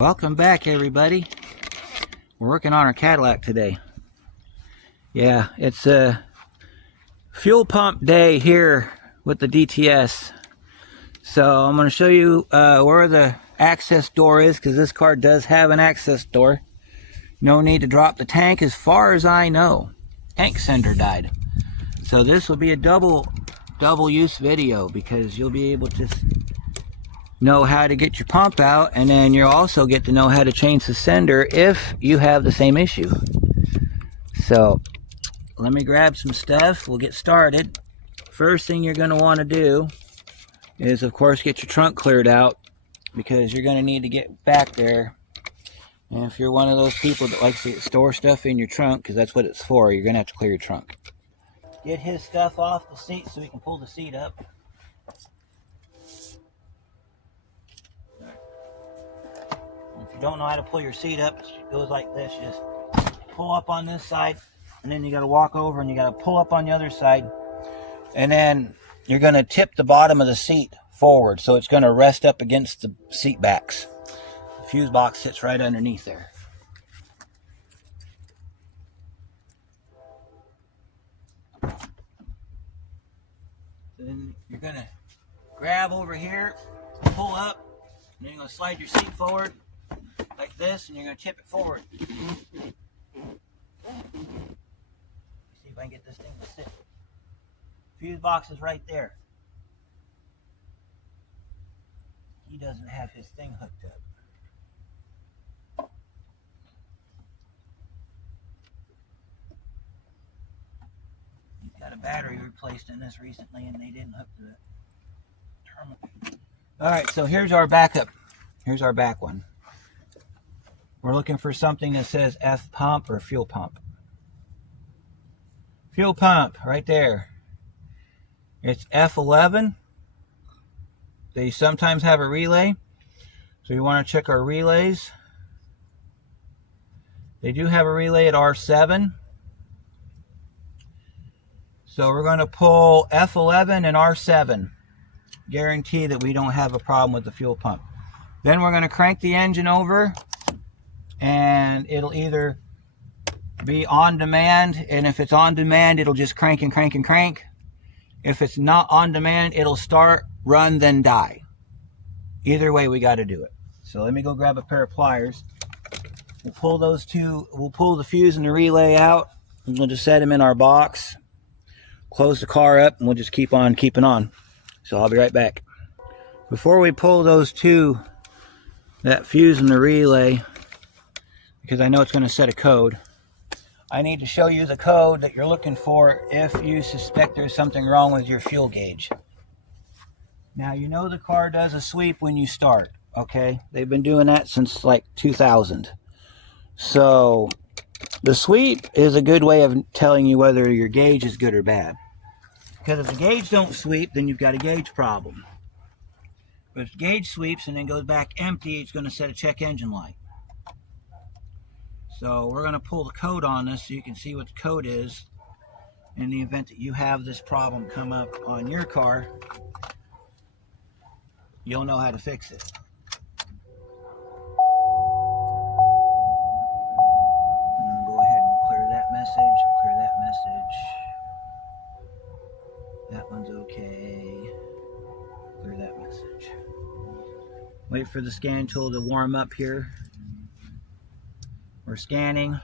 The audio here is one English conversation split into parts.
Welcome back, everybody. We're working on our Cadillac today. Yeah, it's a fuel pump day here with the DTS. So I'm going to show you where the access door is, because this car does have an access door. No need to drop the tank as far as I know. Tank sender died. So this will be a double use video, because you'll be able to know how to get your pump out, and then you'll also get to know how to change the sender if you have the same issue. So let me grab some stuff. We'll get started. First thing you're going to want to do is, of course, get your trunk cleared out, because you're going to need to get back there. And if you're one of those people that likes to store stuff in your trunk, because that's what it's for, you're going to have to clear your trunk. Get his stuff off the seat so we can pull the seat up. If you don't know how to pull your seat up, it goes like this. You just pull up on this side, and then you got to walk over and you got to pull up on the other side, and then you're going to tip the bottom of the seat forward, so it's going to rest up against the seat backs. The fuse box sits right underneath there. Then you're going to grab over here, pull up, and then you're going to slide your seat forward like this, and you're going to tip it forward. See if I can get this thing to sit. Fuse box is right there. He doesn't have his thing hooked up. He's got a battery replaced in this recently, and they didn't hook the terminal. Alright, so here's our backup. Here's our back one. We're looking for something that says F pump or fuel pump. Fuel pump, right there. It's F11. They sometimes have a relay, so you want to check our relays. They do have a relay at R7. So we're going to pull F11 and R7. Guarantee that we don't have a problem with the fuel pump. Then we're going to crank the engine over, and it'll either be on demand, and if it's on demand, it'll just crank and crank and crank. If it's not on demand, it'll start, run, then die. Either way, we got to do it. So let me go grab a pair of pliers. We'll pull those two, we'll pull the fuse and the relay out, and we'll just set them in our box, close the car up, and we'll just keep on keeping on. So I'll be right back. Before we pull those two, that fuse and the relay, because I know it's going to set a code, I need to show you the code that you're looking for if you suspect there's something wrong with your fuel gauge. Now, you know the car does a sweep when you start, okay? They've been doing that since like 2000. So the sweep is a good way of telling you whether your gauge is good or bad. Because if the gauge don't sweep, then you've got a gauge problem. But if the gauge sweeps and then goes back empty, it's going to set a check engine light. So we're going to pull the code on this so you can see what the code is in the event that you have this problem come up on your car. You'll know how to fix it. And go ahead and clear that message. We'll clear that message. That one's okay. Clear that message. Wait for the scan tool to warm up here. We're scanning.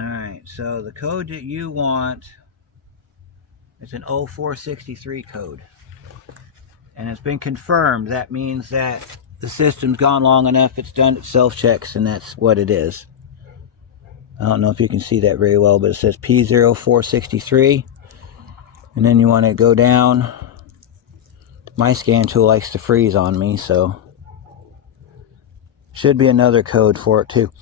Alright, so the code that you want is an 0463 code. And it's been confirmed. That means that the system's gone long enough, it's done its self-checks, and that's what it is. I don't know if you can see that very well, but it says P0463. And then you want to go down. My scan tool likes to freeze on me, so should be another code for it too.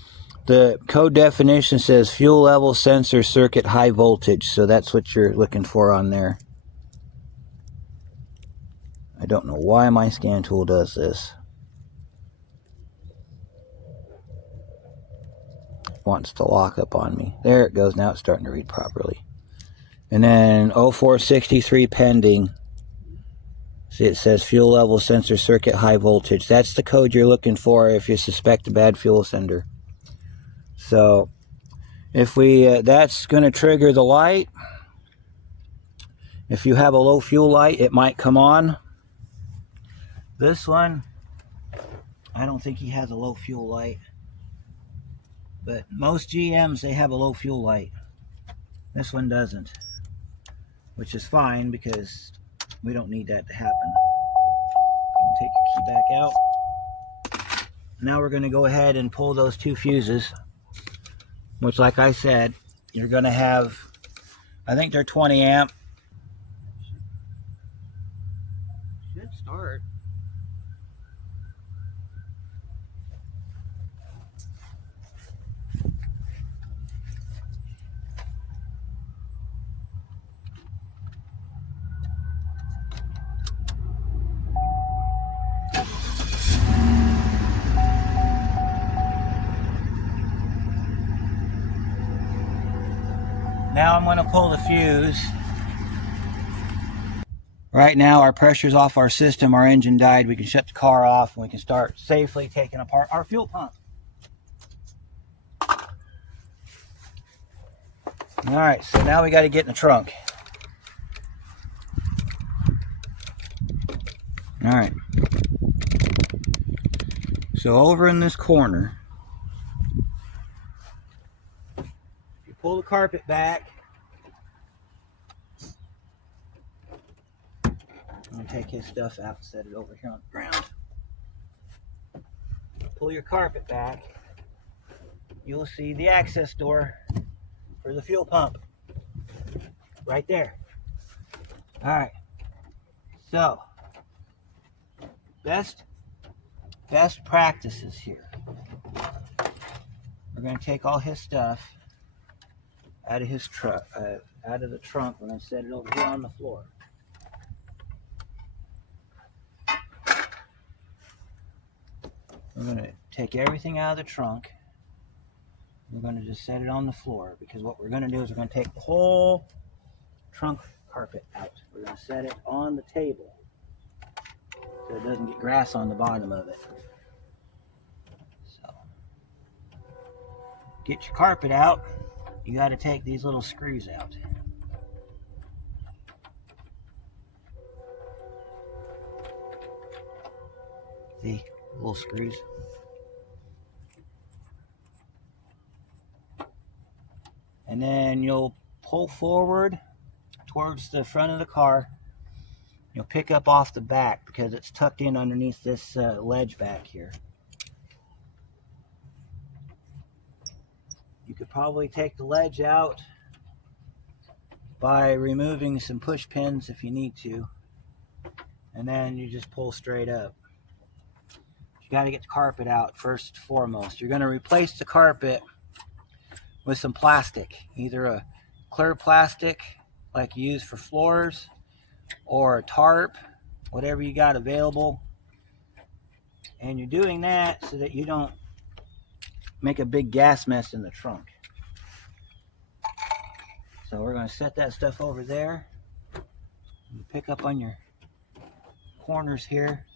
The code definition says fuel level sensor circuit high voltage, so that's what you're looking for on there. I don't know why my scan tool does this. It wants to lock up on me. There it goes. Now it's starting to read properly. And then 0463 pending. See, it says fuel level sensor circuit high voltage. That's the code you're looking for if you suspect a bad fuel sender. So if we, that's going to trigger the light. If you have a low fuel light, it might come on. This one, I don't think he has a low fuel light. But most GMs, they have a low fuel light. This one doesn't. Which is fine because we don't need that to happen. Take your key back out. Now we're going to go ahead and pull those two fuses. Which, like I said, you're going to have, I think they're 20 amp. Should start. Now I'm going to pull the fuse. Right now our pressure's off our system, our engine died. We can shut the car off and we can start safely taking apart our fuel pump. Alright, so now we got to get in the trunk. Alright. So over in this corner, you pull the carpet back. I'm going to take his stuff out and set it over here on the ground. Pull your carpet back. You'll see the access door for the fuel pump. Right there. Alright. So, best practices here. We're going to take all his stuff out of his truck, out of the trunk. We're going to set it over here on the floor. We're going to take everything out of the trunk. We're going to just set it on the floor because what we're going to do is we're going to take the whole trunk carpet out. We're going to set it on the table so it doesn't get grass on the bottom of it. So, get your carpet out. You got to take these little screws out. See, little screws. And then you'll pull forward towards the front of the car. You'll pick up off the back because it's tucked in underneath this ledge back here. You could probably take the ledge out by removing some push pins if you need to. And then you just pull straight up. You got to get the carpet out first and foremost. You're going to replace the carpet with some plastic, either a clear plastic like you use for floors or a tarp, whatever you got available. And you're doing that so that you don't make a big gas mess in the trunk. So we're going to set that stuff over there. You pick up on your corners here.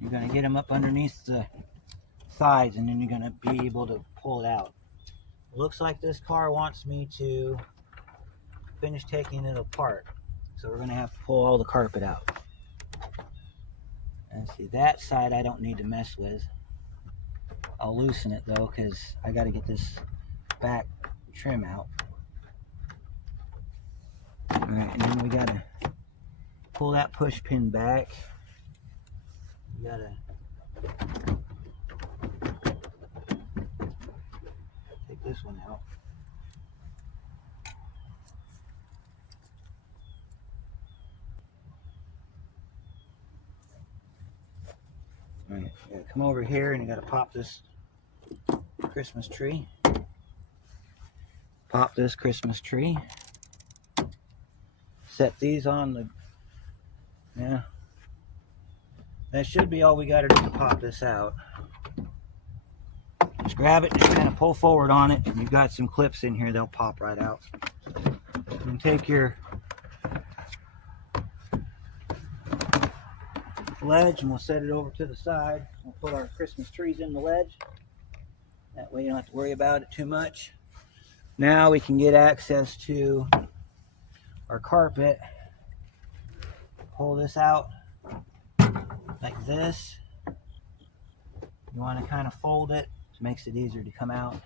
You're going to get them up underneath the sides and then you're going to be able to pull it out. It looks like this car wants me to finish taking it apart. So we're going to have to pull all the carpet out. And see, that side I don't need to mess with. I'll loosen it though because I got to get this back trim out. Alright, and then we got to pull that push pin back. You got to take this one out. Alright, you got to come over here and you got to pop this Christmas tree. Pop this Christmas tree. Set these on the, yeah. That should be all we got to do to pop this out. Just grab it and just kind of pull forward on it. And you've got some clips in here, they'll pop right out. And take your ledge, and we'll set it over to the side. We'll put our Christmas trees in the ledge. That way you don't have to worry about it too much. Now we can get access to our carpet. Pull this out like this. You want to kind of fold it. It makes it easier to come out.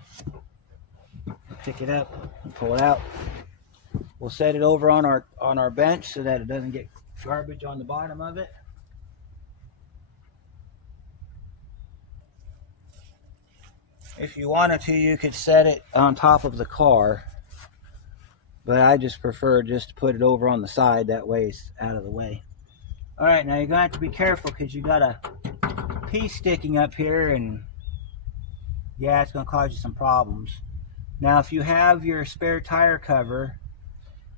Pick it up and pull it out. We'll set it over on our bench so that it doesn't get garbage on the bottom of it. If you wanted to, you could set it on top of the car, but I just prefer just to put it over on the side. That way it's out of the way. All right, now you're gonna have to be careful because you got a piece sticking up here, and yeah, it's gonna cause you some problems. Now, if you have your spare tire cover,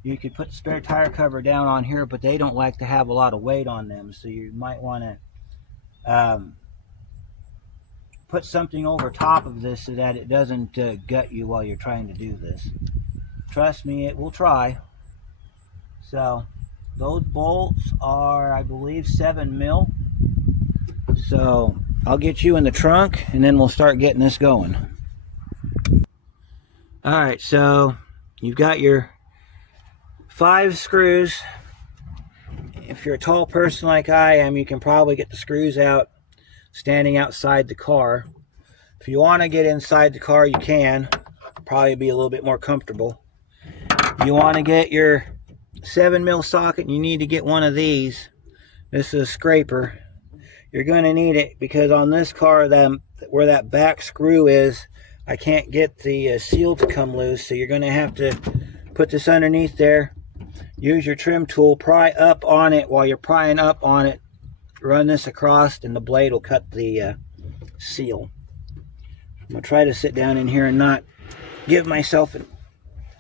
you could put the spare tire cover down on here, but they don't like to have a lot of weight on them, so you might want to put something over top of this so that it doesn't gut you while you're trying to do this. Trust me, it will try. So those bolts are, I believe, 7 mil. So I'll get you in the trunk and then we'll start getting this going. All right, so you've got your 5 screws. If you're a tall person like I am, you can probably get the screws out standing outside the car. If you want to get inside the car, you can. Probably be a little bit more comfortable. You want to get your 7 mil socket, and you need to get one of these. This is a scraper. You're going to need it because on this car, where that back screw is, I can't get the seal to come loose, so you're going to have to put this underneath there. Use your trim tool, pry up on it. While you're prying up on it, run this across and the blade will cut the seal. I'm going to try to sit down in here and not give myself a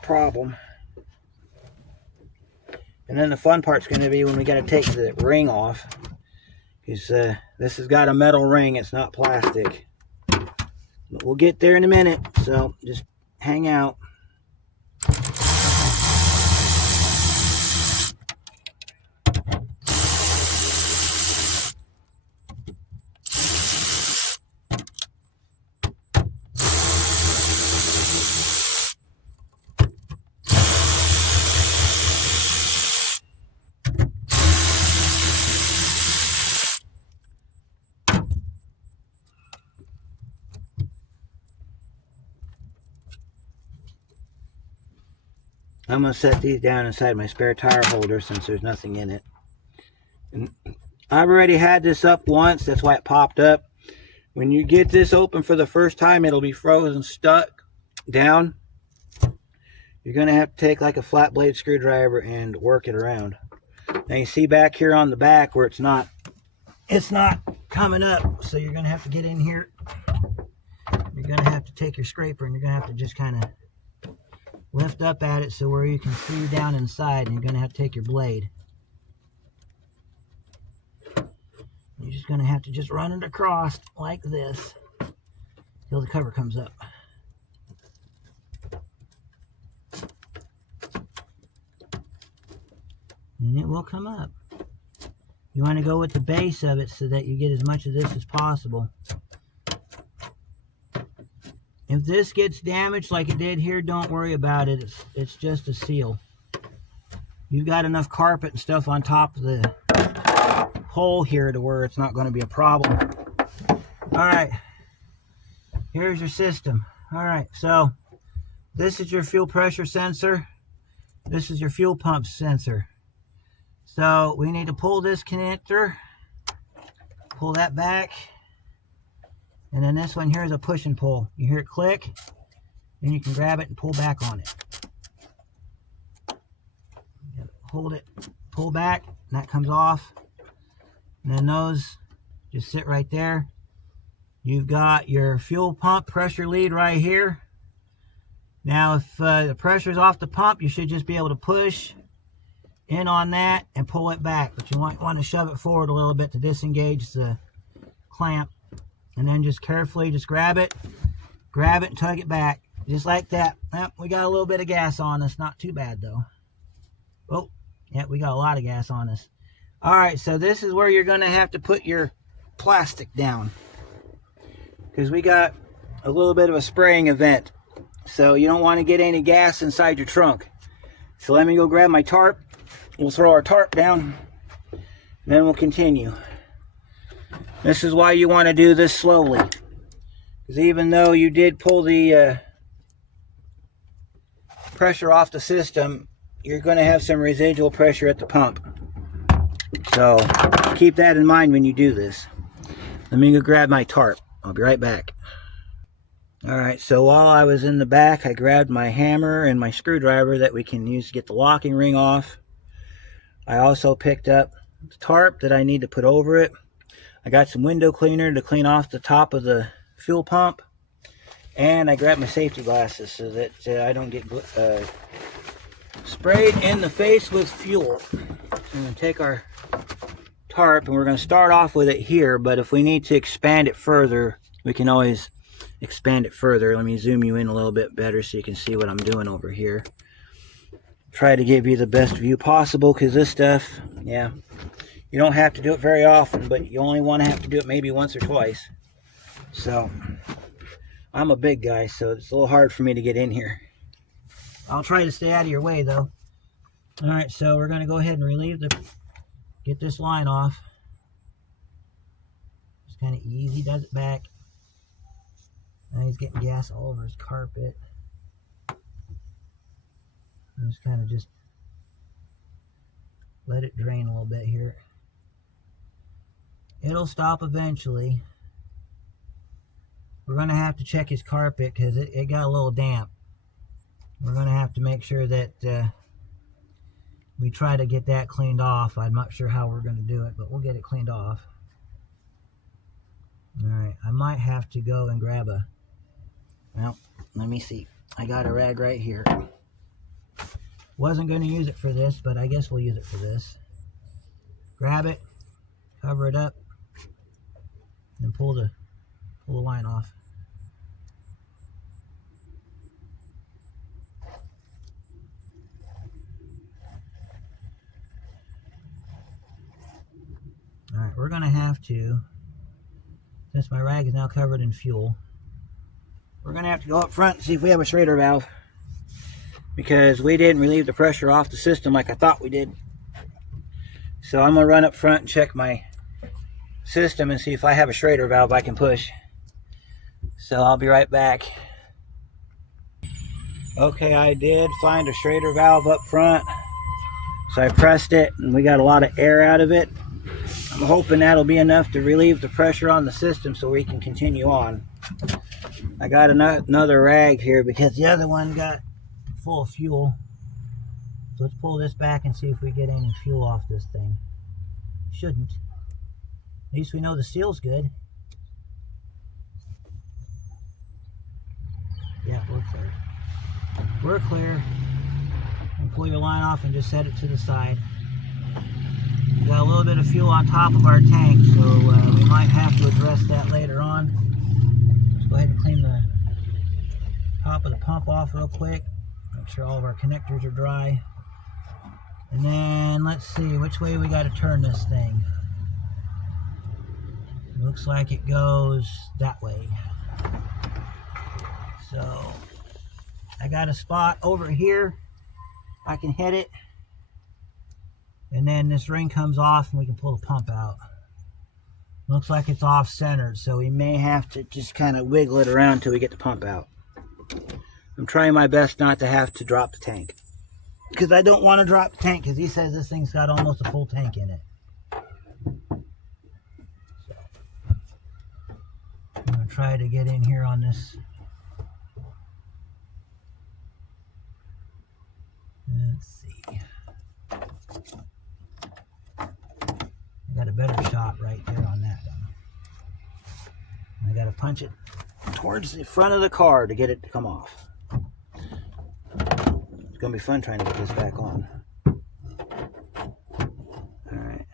problem. And then the fun part's going to be when we got to take the ring off. Because this has got a metal ring, it's not plastic. But we'll get there in a minute, so just hang out. I'm going to set these down inside my spare tire holder since there's nothing in it. And I've already had this up once, that's why it popped up. When you get this open for the first time, it'll be frozen stuck down. You're going to have to take like a flat blade screwdriver and work it around. Now you see back here on the back where it's not coming up, so you're going to have to get in here. You're going to have to take your scraper and you're going to have to just kind of lift up at it so where you can see down inside, and you're going to have to take your blade. You're just going to have to just run it across like this till the cover comes up. And it will come up. You want to go with the base of it so that you get as much of this as possible. If this gets damaged like it did here, don't worry about it. It's just a seal. You've got enough carpet and stuff on top of the hole here to where it's not going to be a problem. Alright, here's your system. Alright, so this is your fuel pressure sensor. This is your fuel pump sensor. So we need to pull this connector, pull that back. And then this one here is a push and pull. You hear it click, then you can grab it and pull back on it. Hold it, pull back, and that comes off. And then those just sit right there. You've got your fuel pump pressure lead right here. Now if the pressure's off the pump, you should just be able to push in on that and pull it back. But you might want to shove it forward a little bit to disengage the clamp. And then just carefully just grab it and tug it back. Just like that. Yep, we got a little bit of gas on us. Not too bad though. Oh, yeah, we got a lot of gas on us. Alright, so this is where you're going to have to put your plastic down, because we got a little bit of a spraying event, so you don't want to get any gas inside your trunk. So let me go grab my tarp. We'll throw our tarp down, then we'll continue. This is why you want to do this slowly, because even though you did pull the pressure off the system, you're going to have some residual pressure at the pump. So keep that in mind when you do this. Let me go grab my tarp. I'll be right back. Alright, so while I was in the back, I grabbed my hammer and my screwdriver that we can use to get the locking ring off. I also picked up the tarp that I need to put over it. I got some window cleaner to clean off the top of the fuel pump. And I grabbed my safety glasses so that I don't get sprayed in the face with fuel. So I'm going to take our tarp and we're going to start off with it here, but if we need to expand it further, we can always expand it further. Let me zoom you in a little bit better so you can see what I'm doing over here. Try to give you the best view possible, because this stuff, yeah, you don't have to do it very often, but you only want to have to do it maybe once or twice. So I'm a big guy, so it's a little hard for me to get in here. I'll try to stay out of your way though. Alright, so we're going to go ahead and get this line off. Just kind of easy, does it back. Now he's getting gas all over his carpet. Just kind of just let it drain a little bit here. It'll stop eventually. We're going to have to check his carpet because it got a little damp. We're going to have to make sure that we try to get that cleaned off. I'm not sure how we're going to do it, but we'll get it cleaned off. Alright, I might have to go and grab well, let me see. I got a rag right here. Wasn't going to use it for this, but I guess we'll use it for this. Grab it, cover it up, and pull the line off. Alright, we're going to have to, since my rag is now covered in fuel, we're going to have to go up front and see if we have a Schrader valve, because we didn't relieve the pressure off the system like I thought we did. So I'm going to run up front and check my system and see if I have a Schrader valve I can push. So I'll be right back. Okay, I did find a Schrader valve up front. So I pressed it and we got a lot of air out of it. I'm hoping that'll be enough to relieve the pressure on the system so we can continue on. I got another rag here because the other one got full of fuel. So let's pull this back and see if we get any fuel off this thing. Shouldn't. At least we know the seal's good. Yeah, we're clear. We're clear. And pull your line off and just set it to the side. We got a little bit of fuel on top of our tank, so we might have to address that later on. Let's go ahead and clean the top of the pump off real quick. Make sure all of our connectors are dry. And then let's see which way we got to turn this thing. Looks like it goes that way. So I got a spot over here. I can hit it. And then this ring comes off and we can pull the pump out. Looks like it's off centered, so we may have to just kind of wiggle it around until we get the pump out. I'm trying my best not to have to drop the tank, because I don't want to drop the tank, because he says this thing's got almost a full tank in it. So I'm going to try to get in here on this. Let's see. I got a better shot right there on that one. I got to punch it towards the front of the car to get it to come off. It's going to be fun trying to get this back on. Alright.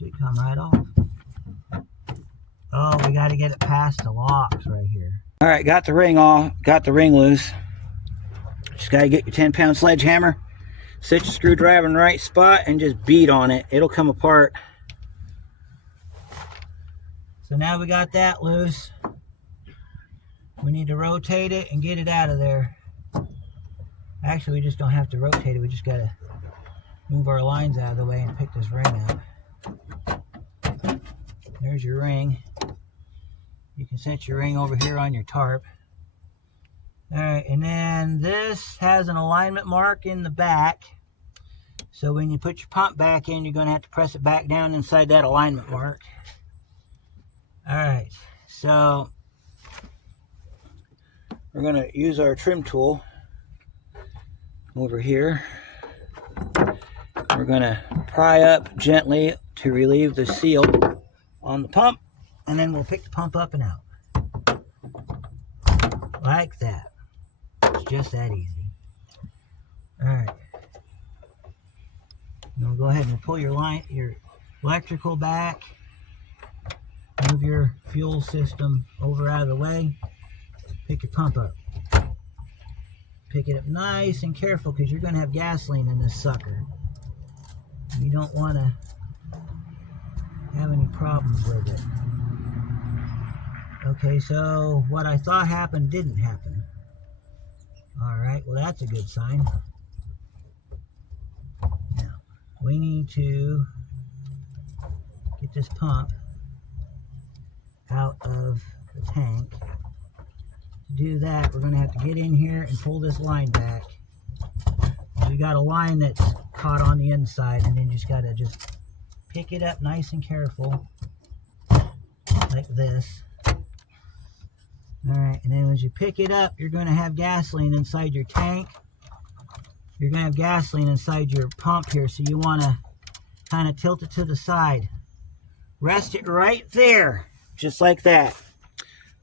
Should come right off. Oh, we got to get it past the locks right here. All right, got the ring off, got the ring loose. Just got to get your 10-pound sledgehammer, set your screwdriver in the right spot, and just beat on it. It'll come apart. So now we got that loose. We need to rotate it and get it out of there. Actually, we just don't have to rotate it. We just got to move our lines out of the way and pick this ring out. There's your ring. You can set your ring over here on your tarp. Alright, and then this has an alignment mark in the back. So when you put your pump back in, you're going to have to press it back down inside that alignment mark. Alright, so we're going to use our trim tool over here. We're going to pry up gently to relieve the seal on the pump, and then we'll pick the pump up and out. Like that. It's just that easy. Alright. Now go ahead and pull your electrical back. Move your fuel system over out of the way. Pick your pump up. Pick it up nice and careful because you're going to have gasoline in this sucker. You don't want to have any problems with it. Okay, so what I thought happened didn't happen. Alright, well that's a good sign. Now, we need to get this pump out of the tank. To do that, we're going to have to get in here and pull this line back. We got a line that's caught on the inside, and then you just got to just pick it up nice and careful, like this. Alright, and then as you pick it up, you're going to have gasoline inside your tank. You're going to have gasoline inside your pump here, so you want to kind of tilt it to the side. Rest it right there, just like that.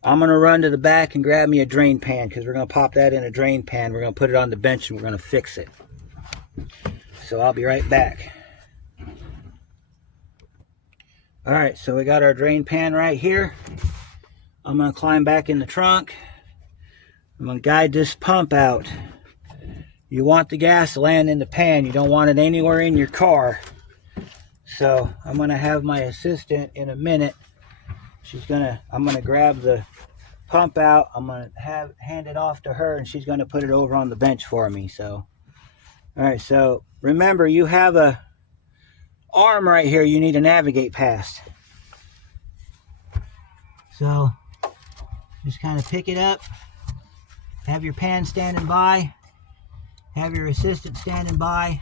I'm going to run to the back and grab me a drain pan, because we're going to pop that in a drain pan. We're going to put it on the bench, and we're going to fix it. So I'll be right back. Alright, so we got our drain pan right here. I'm going to climb back in the trunk. I'm going to guide this pump out. You want the gas to land in the pan. You don't want it anywhere in your car. So I'm going to have my assistant in a minute. I'm going to grab the pump out. I'm going to hand it off to her, and she's going to put it over on the bench for me. So, all right. So remember, you have a arm right here you need to navigate past. So just kind of pick it up. Have your pan standing by. Have your assistant standing by.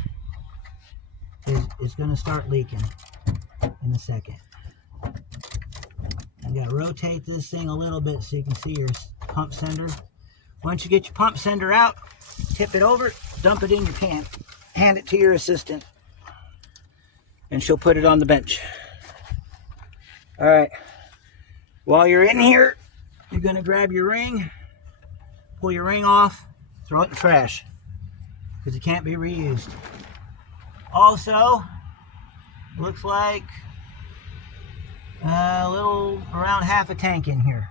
It's going to start leaking in a second. You got to rotate this thing a little bit so you can see your pump sender. Once you get your pump sender out, tip it over, dump it in your pan. Hand it to your assistant, and she'll put it on the bench. All right. While you're in here, you're going to grab your ring, pull your ring off, throw it in the trash, because it can't be reused. Also, looks like a little around half a tank in here.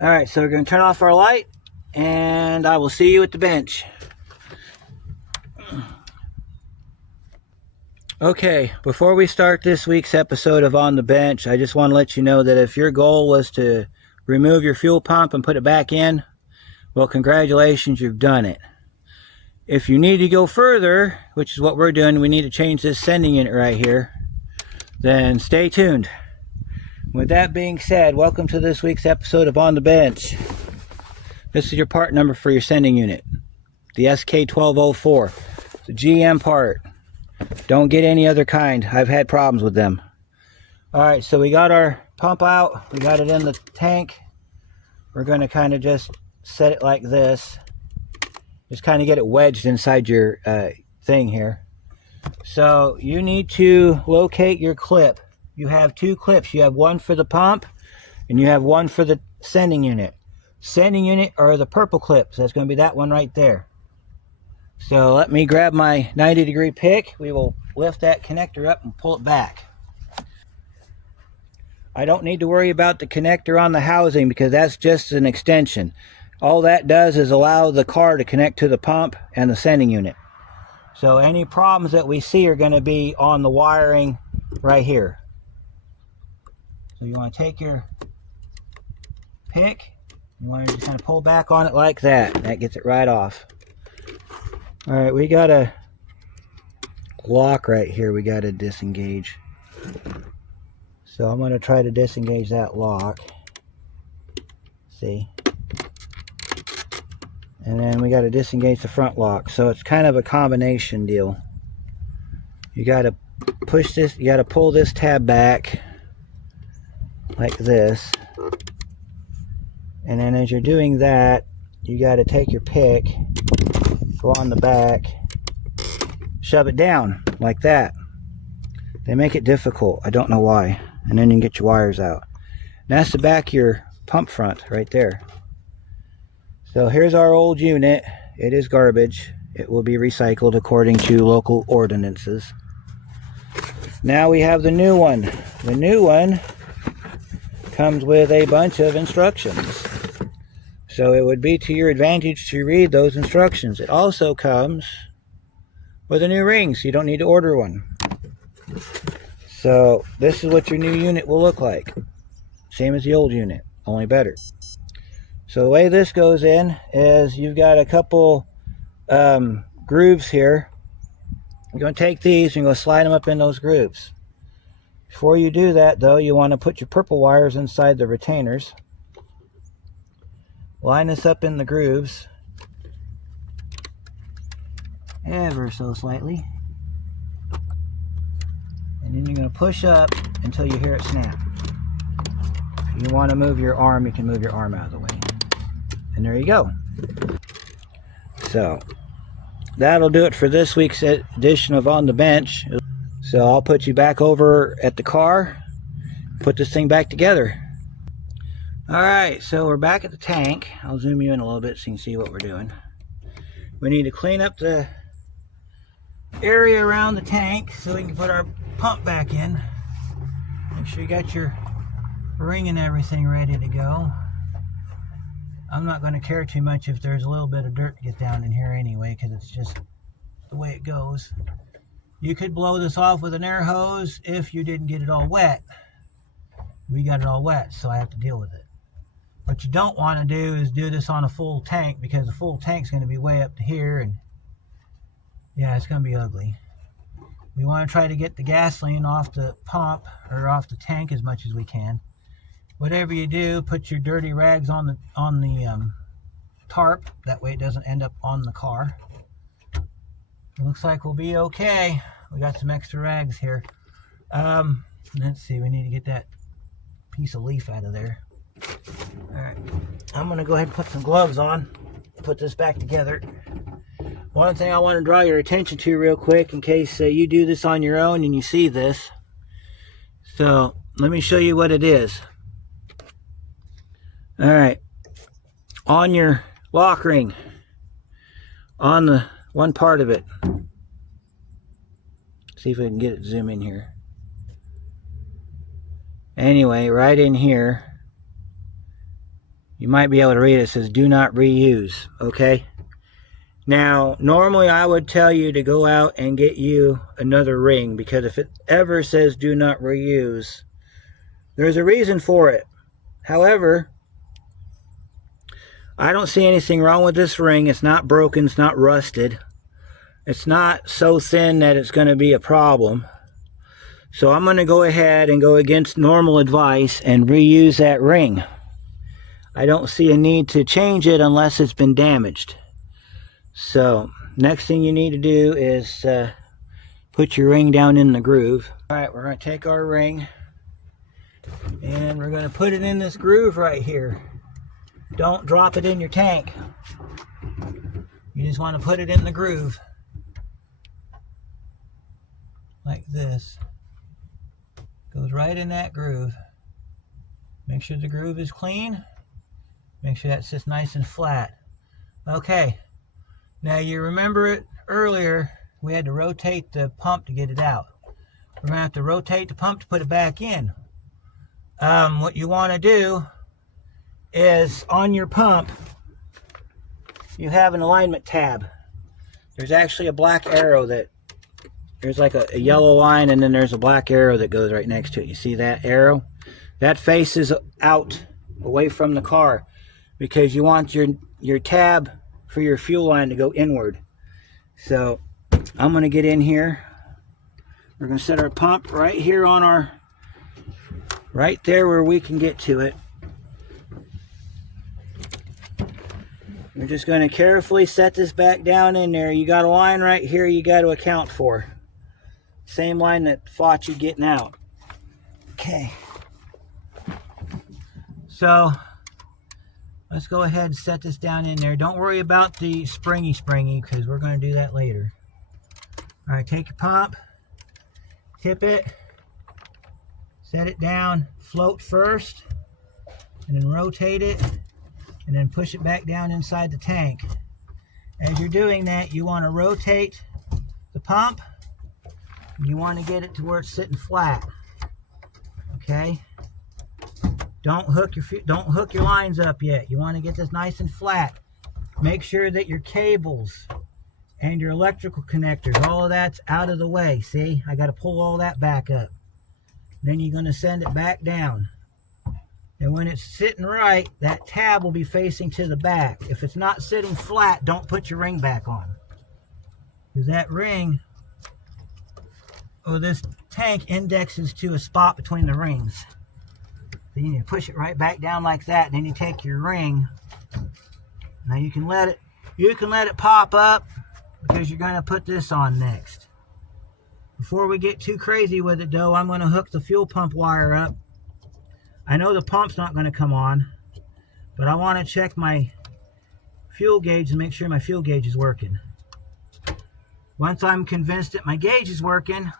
All right, so we're going to turn off our light, and I will see you at the bench. Okay, before we start this week's episode of On the Bench, I just want to let you know that if your goal was to remove your fuel pump and put it back in, well, congratulations, you've done it. If you need to go further, which is what we're doing, we need to change this sending unit right here, then stay tuned. With that being said, welcome to this week's episode of On the Bench. This is your part number for your sending unit, the SK1204. It's a GM part. Don't get any other kind. I've had problems with them. Alright, so we got our pump out. We got it in the tank. We're going to kind of just set it like this. Just kind of get it wedged inside your thing here. So you need to locate your clip. You have two clips. You have one for the pump, and you have one for the sending unit. Sending unit are the purple clips. That's going to be that one right there. So let me grab my 90-degree pick. We will lift that connector up and pull it back. I don't need to worry about the connector on the housing because that's just an extension. All that does is allow the car to connect to the pump and the sending unit. So any problems that we see are going to be on the wiring right here. So you want to take your pick, you want to just kind of pull back on it like that. That gets it right off. All right, we got a lock right here we got to disengage. So I'm going to try to disengage that lock. See? And then we got to disengage the front lock. So it's kind of a combination deal. You got to push this, you got to pull this tab back like this. And then as you're doing that, you got to take your pick, go on the back, shove it down like that. They make it difficult. I don't know why. And then you can get your wires out. And that's the back of your pump front right there. So here's our old unit. It is garbage. It will be recycled according to local ordinances. Now we have the new one. The new one comes with a bunch of instructions. So it would be to your advantage to read those instructions. It also comes with a new ring, so you don't need to order one. So this is what your new unit will look like. Same as the old unit, only better. So the way this goes in is you've got a couple grooves here. You're going to take these and you're going to slide them up in those grooves. Before you do that though, you want to put your purple wires inside the retainers. Line this up in the grooves ever so slightly. And then you're going to push up until you hear it snap. If you want to move your arm, you can move your arm out of the way. And there you go. So that'll do it for this week's edition of On the Bench. So I'll put you back over at the car, put this thing back together. Alright, so we're back at the tank. I'll zoom you in a little bit so you can see what we're doing. We need to clean up the area around the tank so we can put our pump back in. Make sure you got your ring and everything ready to go. I'm not going to care too much if there's a little bit of dirt to get down in here anyway, because it's just the way it goes. You could blow this off with an air hose if you didn't get it all wet. We got it all wet, so I have to deal with it. What you don't want to do is do this on a full tank, because the full tank's going to be way up to here, and yeah, it's going to be ugly. We want to try to get the gasoline off the pump or off the tank as much as we can. Whatever you do, put your dirty rags on the tarp. That way it doesn't end up on the car. It looks like we'll be okay. We got some extra rags here. Let's see, we need to get that piece of leaf out of there. Alright, I'm going to go ahead and put some gloves on. Put this back together. One thing I want to draw your attention to real quick in case you do this on your own and you see this. So let me show you what it is. Alright, on your lock ring, on the one part of it, see if we can get it to zoom in here. Anyway, right in here, you might be able to read it. It says do not reuse, okay? Now, normally I would tell you to go out and get you another ring, because if it ever says do not reuse, there's a reason for it. However, I don't see anything wrong with this ring. It's not broken, it's not rusted. It's not so thin that it's going to be a problem. So I'm going to go ahead and go against normal advice and reuse that ring. I don't see a need to change it unless it's been damaged. So next thing you need to do is put your ring down in the groove. Alright, we're going to take our ring and we're going to put it in this groove right here. Don't drop it in your tank. You just want to put it in the groove. Like this. Goes right in that groove. Make sure the groove is clean. Make sure that sits nice and flat. Okay. Now you remember it earlier, we had to rotate the pump to get it out. We're going to have to rotate the pump to put it back in. What you want to do is on your pump, you have an alignment tab. There's actually a black arrow there's like a yellow line, and then there's a black arrow that goes right next to it. You see that arrow? That faces out away from the car because you want your tab for your fuel line to go inward. So I'm going to get in here. We're going to set our pump right here on right there where we can get to it. We're just going to carefully set this back down in there. You got a line right here you got to account for. Same line that fought you getting out. Okay. So let's go ahead and set this down in there. Don't worry about the springy because we're going to do that later. All right, take your pump, tip it, set it down, float first, and then rotate it, and then push it back down inside the tank. As you're doing that, you want to rotate the pump. You want to get it to where it's sitting flat. Okay? Don't hook your lines up yet. You want to get this nice and flat. Make sure that your cables and your electrical connectors, all of that's out of the way. See? I got to pull all that back up. Then you're going to send it back down. And when it's sitting right, that tab will be facing to the back. If it's not sitting flat, don't put your ring back on. Because that ring, this tank indexes to a spot between the rings. So you need to push it right back down like that, and then you take your ring. Now you can let it pop up because you're going to put this on next. Before we get too crazy with it though, I'm going to hook the fuel pump wire up. I know the pump's not going to come on, but I want to check my fuel gauge and make sure my fuel gauge is working. Once I'm convinced that my gauge is working,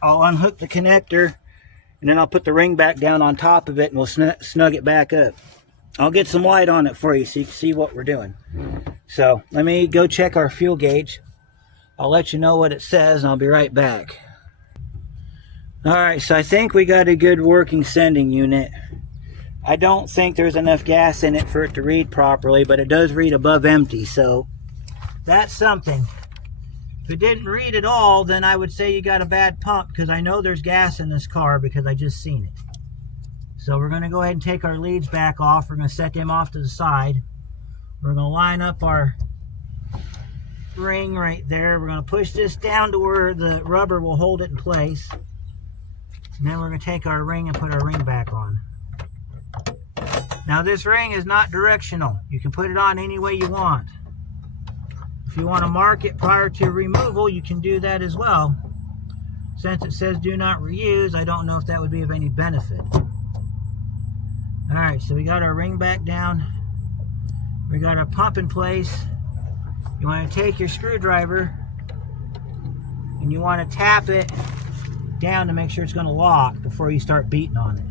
I'll unhook the connector, and then I'll put the ring back down on top of it, and we'll snug it back up. I'll get some light on it for you so you can see what we're doing. So let me go check our fuel gauge. I'll let you know what it says, and I'll be right back. Alright, so I think we got a good working sending unit. I don't think there's enough gas in it for it to read properly, but it does read above empty, so that's something. If it didn't read at all, then I would say you got a bad pump, because I know there's gas in this car because I just seen it. So we're going to go ahead and take our leads back off. We're going to set them off to the side. We're going to line up our ring right there. We're going to push this down to where the rubber will hold it in place. And then we're going to take our ring and put our ring back on. Now this ring is not directional. You can put it on any way you want. If you want to mark it prior to removal, you can do that as well. Since it says do not reuse, I don't know if that would be of any benefit. Alright, so we got our ring back down. We got our pump in place. You want to take your screwdriver and you want to tap it down to make sure it's going to lock before you start beating on it.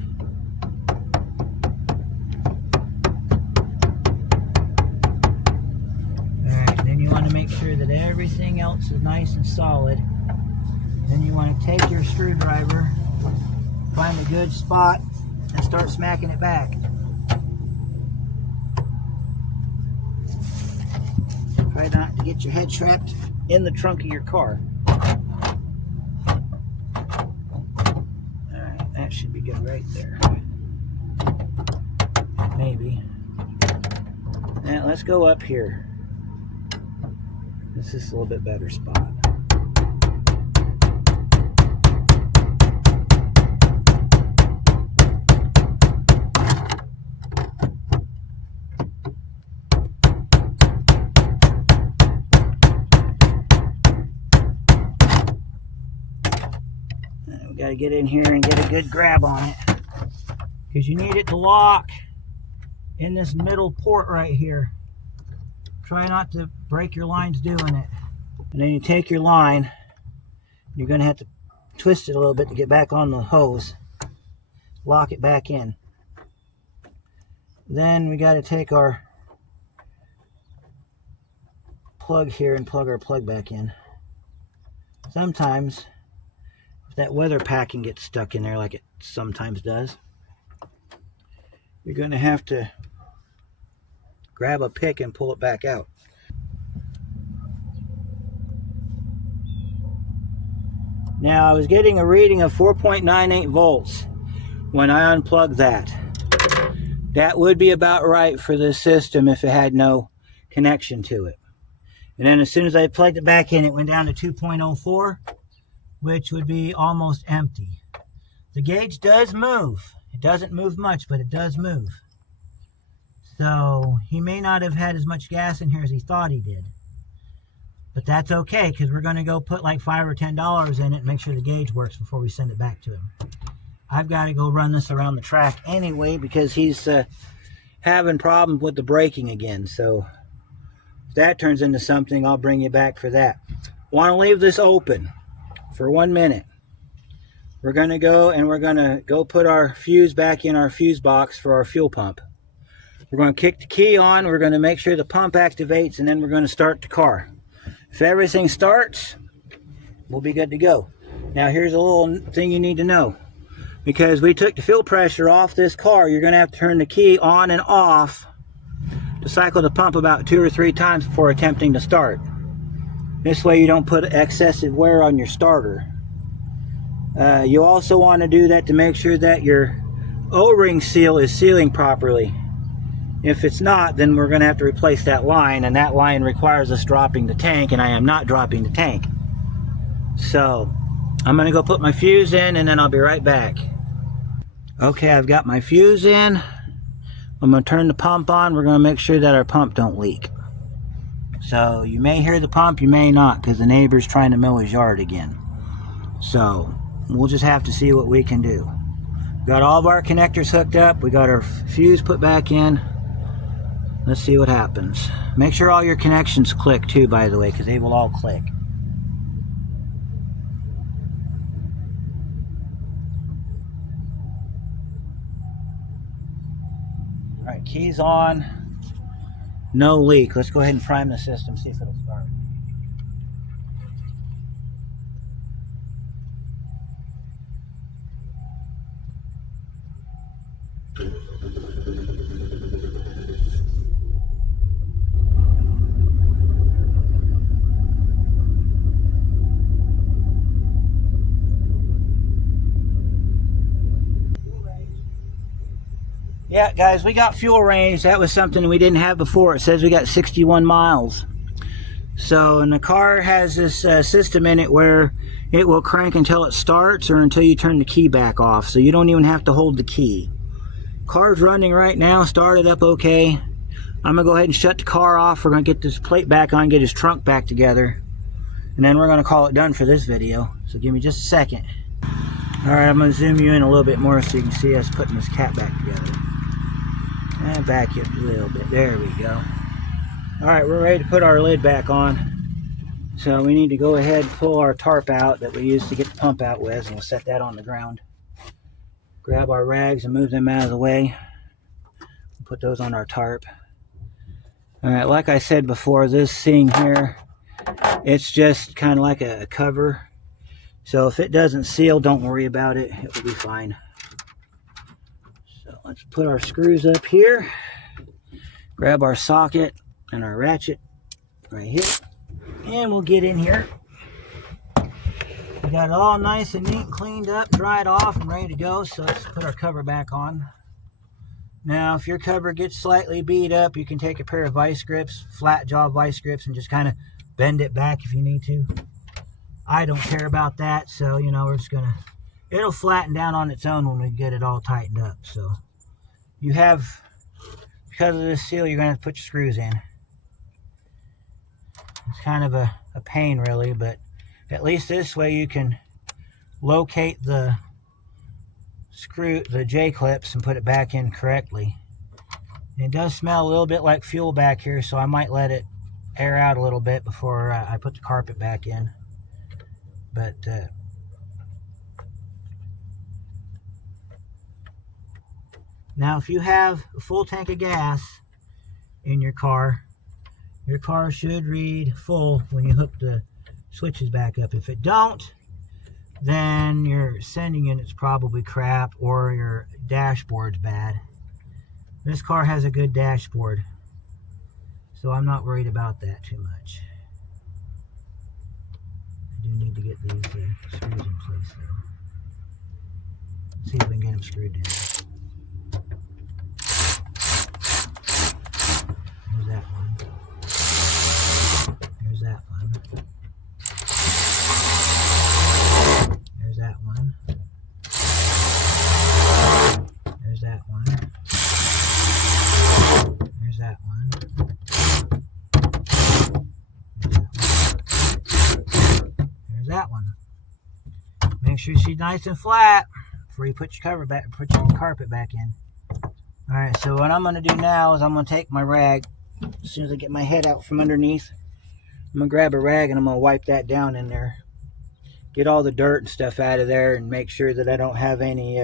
Alright, then you want to make sure that everything else is nice and solid. Then you want to take your screwdriver, find a good spot, and start smacking it back. Try not to get your head trapped in the trunk of your car. Alright, that should be good right there. Maybe. Now let's go up here. This is a little bit better spot. Got to get in here and get a good grab on it, because you need it to lock in this middle port right here. Try not to break your lines doing it. And then you take your line, you're going to have to twist it a little bit to get back on the hose, lock it back in. Then we got to take our plug here and plug our plug back in. Sometimes, if that weather packing gets stuck in there like it sometimes does, you're going to have to grab a pick and pull it back out. Now, I was getting a reading of 4.98 volts when I unplugged that. That would be about right for this system if it had no connection to it. And then as soon as I plugged it back in, it went down to 2.04, which would be almost empty. The gauge does move. It doesn't move much, but it does move. So he may not have had as much gas in here as he thought he did. But that's okay, because we're going to go put like $5 or $10 in it and make sure the gauge works before we send it back to him. I've got to go run this around the track anyway because he's having problems with the braking again. So if that turns into something, I'll bring you back for that. Want to leave this open for 1 minute. We're going to go and we're going to go put our fuse back in our fuse box for our fuel pump. We're going to kick the key on. We're going to make sure the pump activates, and then we're going to start the car. If everything starts, we'll be good to go. Now here's a little thing you need to know. Because we took the fuel pressure off this car, you're going to have to turn the key on and off to cycle the pump about 2 or 3 times before attempting to start. This way you don't put excessive wear on your starter. You also want to do that to make sure that your O-ring seal is sealing properly. If it's not, then we're going to have to replace that line, and that line requires us dropping the tank, and I am not dropping the tank. So I'm going to go put my fuse in, and then I'll be right back. Okay, I've got my fuse in. I'm going to turn the pump on. We're going to make sure that our pump don't leak. So you may hear the pump, you may not, because the neighbor's trying to mow his yard again. So we'll just have to see what we can do. Got all of our connectors hooked up. We got our fuse put back in. Let's see what happens. Make sure all your connections click too, by the way, because they will all click. All right, keys on. No leak. Let's go ahead and prime the system, see if it'll start. Yeah, guys, we got fuel range. That was something we didn't have before. It says we got 61 miles. So, and the car has this system in it where it will crank until it starts or until you turn the key back off. So you don't even have to hold the key. Car's running right now, started up okay. I'm going to go ahead and shut the car off. We're going to get this plate back on, get his trunk back together. And then we're going to call it done for this video. So give me just a second. Alright, I'm going to zoom you in a little bit more so you can see us putting this cat back together. And back you up a little bit. There we go. Alright, we're ready to put our lid back on. So we need to go ahead and pull our tarp out that we used to get the pump out with, and we'll set that on the ground. Grab our rags and move them out of the way. Put those on our tarp. Alright, like I said before, this thing here, it's just kind of like a cover. So if it doesn't seal, don't worry about it. It will be fine. So let's put our screws up here. Grab our socket and our ratchet right here. And we'll get in here. We got it all nice and neat, cleaned up, dried off, and ready to go. So let's put our cover back on. Now, if your cover gets slightly beat up, you can take a pair of vice grips, flat jaw vice grips, and just kind of bend it back if you need to. I don't care about that, so, you know, we're just gonna, it'll flatten down on its own when we get it all tightened up. So you have, because of this seal, you're gonna have to put your screws in. It's kind of a pain, really, but at least this way you can locate the screw, the J-clips, and put it back in correctly. It does smell a little bit like fuel back here, so I might let it air out a little bit before I put the carpet back in. But now if you have a full tank of gas in your car, your car should read full when you hook the switches back up. If it don't, then your sending unit's probably crap or your dashboard's bad. This car has a good dashboard, so I'm not worried about that too much. I do need to get these screws in place though. Let's see if we can get them screwed down. There's that one. There's that one. There's that one. There's that one. There's that one. There's that one. Make sure she's nice and flat before you put your carpet back in. Alright, so what I'm going to do now is I'm going to take my rag. As soon as I get my head out from underneath, I'm going to grab a rag and I'm going to wipe that down in there. Get all the dirt and stuff out of there and make sure that I don't have any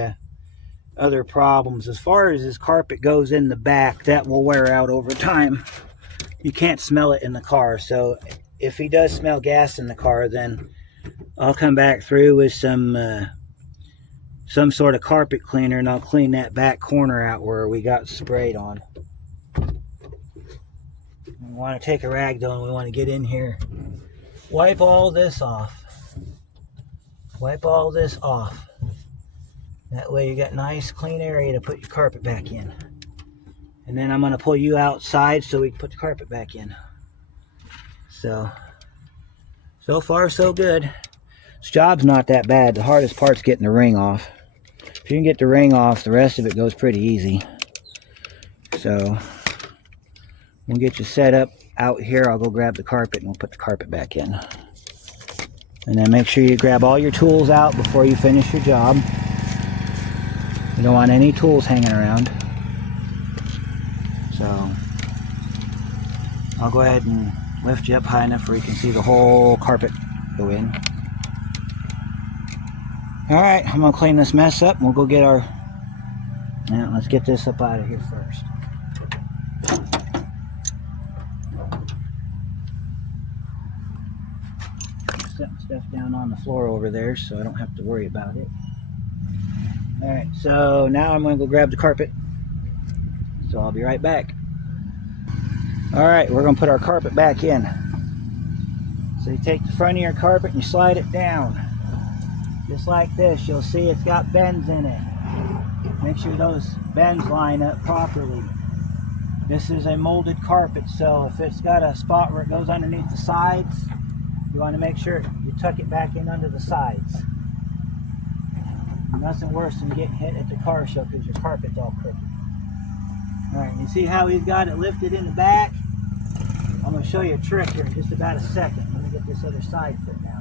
other problems. As far as this carpet goes in the back, that will wear out over time. You can't smell it in the car, so if he does smell gas in the car, then I'll come back through with some sort of carpet cleaner and I'll clean that back corner out where we got sprayed on. We want to take a rag though, and we want to get in here, wipe all this off. Wipe all this off. That way you got nice clean area to put your carpet back in. And then I'm going to pull you outside so we can put the carpet back in. So far so good. This job's not that bad. The hardest part's getting the ring off. If you can get the ring off, the rest of it goes pretty easy. So we'll get you set up out here. I'll go grab the carpet and we'll put the carpet back in. And then make sure you grab all your tools out before you finish your job. You don't want any tools hanging around. So I'll go ahead and lift you up high enough where you can see the whole carpet go in. Alright, I'm going to clean this mess up and we'll go get our... Now, let's get this up out of here first. Setting stuff down on the floor over there so I don't have to worry about it. Alright, so now I'm going to go grab the carpet. So I'll be right back. Alright, we're going to put our carpet back in. So you take the front of your carpet and you slide it down. Just like this. You'll see it's got bends in it. Make sure those bends line up properly. This is a molded carpet, so if it's got a spot where it goes underneath the sides, you want to make sure you tuck it back in under the sides. Nothing worse than getting hit at the car show because your carpet's all crooked. Alright, you see how he's got it lifted in the back? I'm going to show you a trick here in just about a second. Let me get this other side put down.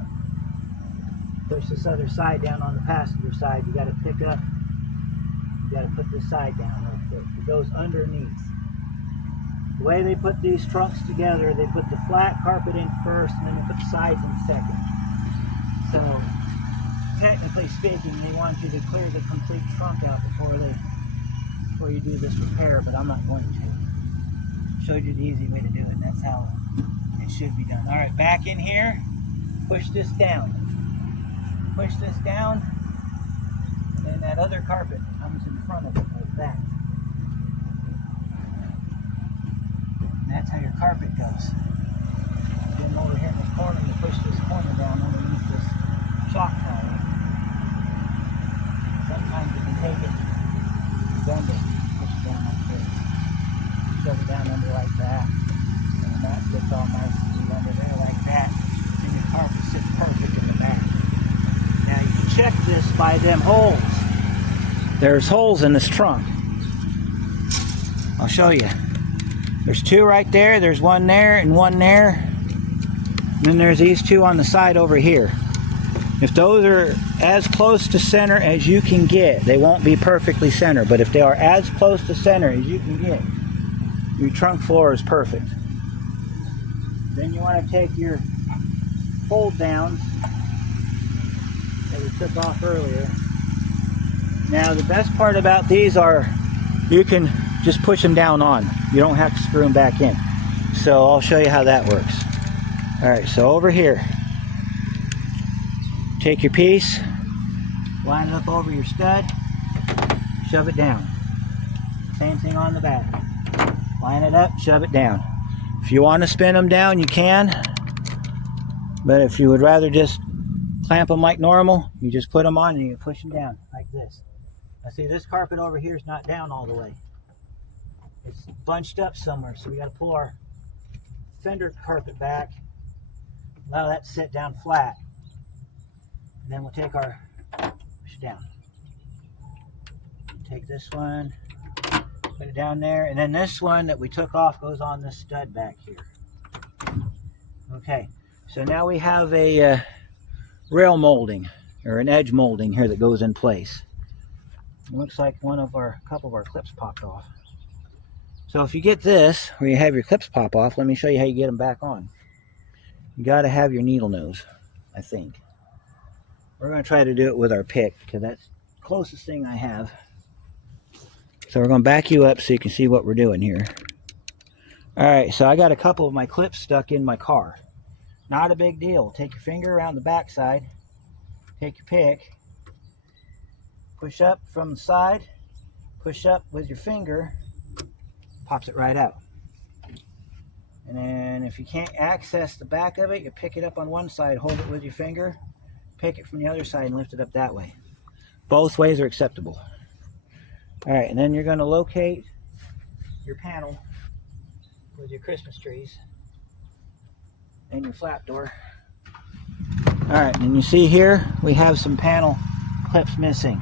Push this other side down on the passenger side. You got to pick up. You got to put this side down real quick. It goes underneath. The way they put these trunks together, they put the flat carpet in first and then they put the sides in second. So technically speaking, they want you to clear the complete trunk out before you do this repair, but I'm not going to. Showed you the easy way to do it. That's how it should be done. All right, back in here, push this down. Push this down, and then that other carpet comes in front of it like that. And that's how your carpet goes. Then over here in the corner, you push this corner down underneath this shock tower. Sometimes you can take it, bend it, push it down like this. Shove it down under like that. And that gets all nice and neat under there like that. And your carpet sits perfect in the back. Now you can check this by them holes. There's holes in this trunk. I'll show you. There's two right there. There's one there and one there. And then there's these two on the side over here. If those are as close to center as you can get, they won't be perfectly center, but if they are as close to center as you can get, your trunk floor is perfect. Then you want to take your fold downs that we took off earlier. Now the best part about these are you can just push them down on. You don't have to screw them back in. So I'll show you how that works. All right, so over here, take your piece, line it up over your stud, shove it down. Same thing on the back. Line it up, shove it down. If you want to spin them down, you can. But if you would rather just clamp them like normal, you just put them on and you push them down like this. Now see, this carpet over here is not down all the way. It's bunched up somewhere, so we got to pull our fender carpet back, allow that to sit down flat. And then we'll take our push it down. Take this one, put it down there, and then this one that we took off goes on this stud back here. Okay, so now we have a rail molding or an edge molding here that goes in place. It looks like a couple of our clips popped off. So if you get this, where you have your clips pop off, let me show you how you get them back on. You got to have your needle nose, I think. We're going to try to do it with our pick because that's the closest thing I have. So we're going to back you up so you can see what we're doing here. Alright, so I got a couple of my clips stuck in my car. Not a big deal. Take your finger around the back side, take your pick, push up from the side, push up with your finger, pops it right out. And then if you can't access the back of it, you pick it up on one side, hold it with your finger, pick it from the other side and lift it up that way. Both ways are acceptable. Alright, and then you're going to locate your panel with your Christmas trees and your flap door. Alright, and you see here we have some panel clips missing.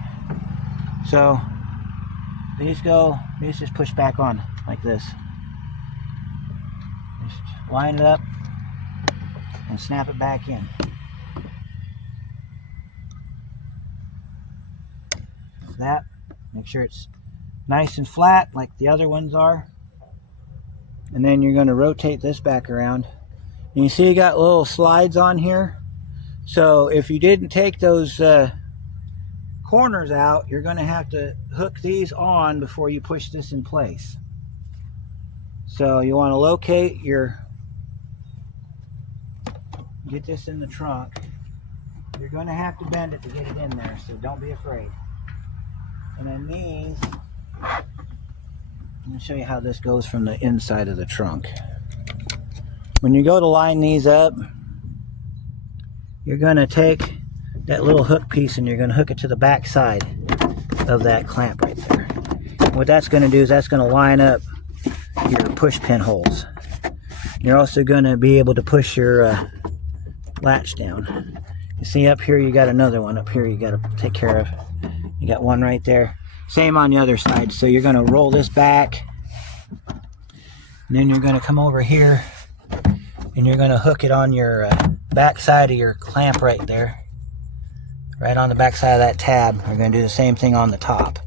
So these just push back on like this. Just line it up and snap it back in. Like that. Make sure it's nice and flat like the other ones are. And then you're going to rotate this back around. And you see you got little slides on here. So if you didn't take those corners out, you're going to have to hook these on before you push this in place. So you want to locate get this in the trunk. You're going to have to bend it to get it in there, so don't be afraid. And then these, I'm going to show you how this goes from the inside of the trunk. When you go to line these up, you're going to take that little hook piece and you're going to hook it to the back side of that clamp right there. And what that's going to do is that's going to line up your push pin holes. You're also going to be able to push your latch down. You see up here you got another one up here you got to take care of. You got one right there. Same on the other side. So you're going to roll this back. And then you're going to come over here. And you're going to hook it on your back side of your clamp right there. Right on the back side of that tab. We're going to do the same thing on the top.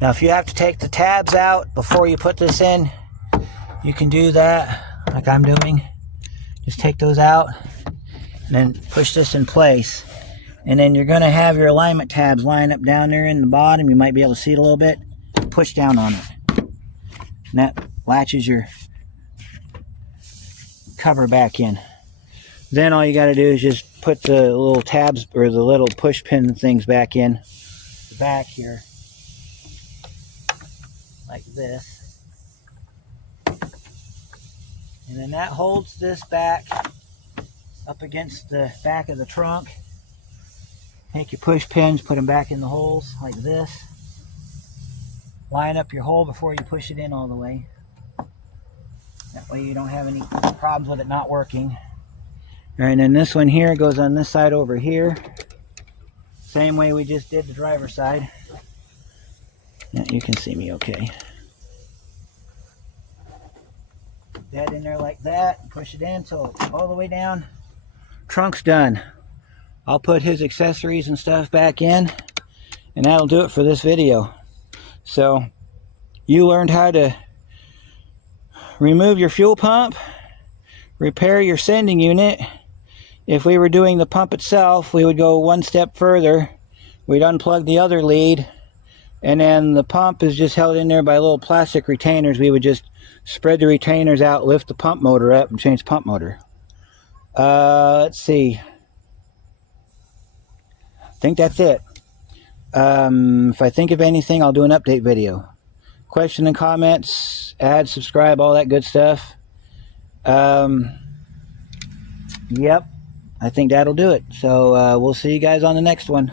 Now if you have to take the tabs out before you put this in, you can do that like I'm doing. Just take those out. And then push this in place. And then you're going to have your alignment tabs line up down there in the bottom. You might be able to see it a little bit. Push down on it. And that latches your cover back in. Then all you got to do is just put the little tabs or the little push pin things back in the back here. Like this. And then that holds this back up against the back of the trunk. Take your push pins, put them back in the holes like this. Line up your hole before you push it in all the way. That way you don't have any problems with it not working. All right, and then this one here goes on this side over here. Same way we just did the driver's side. Yeah, you can see me okay. Put that in there like that. Push it in till it's all the way down. Trunk's done. I'll put his accessories and stuff back in, and that'll do it for this video. So you learned how to remove your fuel pump, repair your sending unit. If we were doing the pump itself, we would go one step further. We'd unplug the other lead, And then the pump is just held in there by little plastic retainers. We would just spread the retainers out, lift the pump motor up, and change the pump motor. Let's see. I think that's it. If I think of anything, I'll do an update video. Question and comments, add, subscribe, all that good stuff. Yep, I think that'll do it. So we'll see you guys on the next one.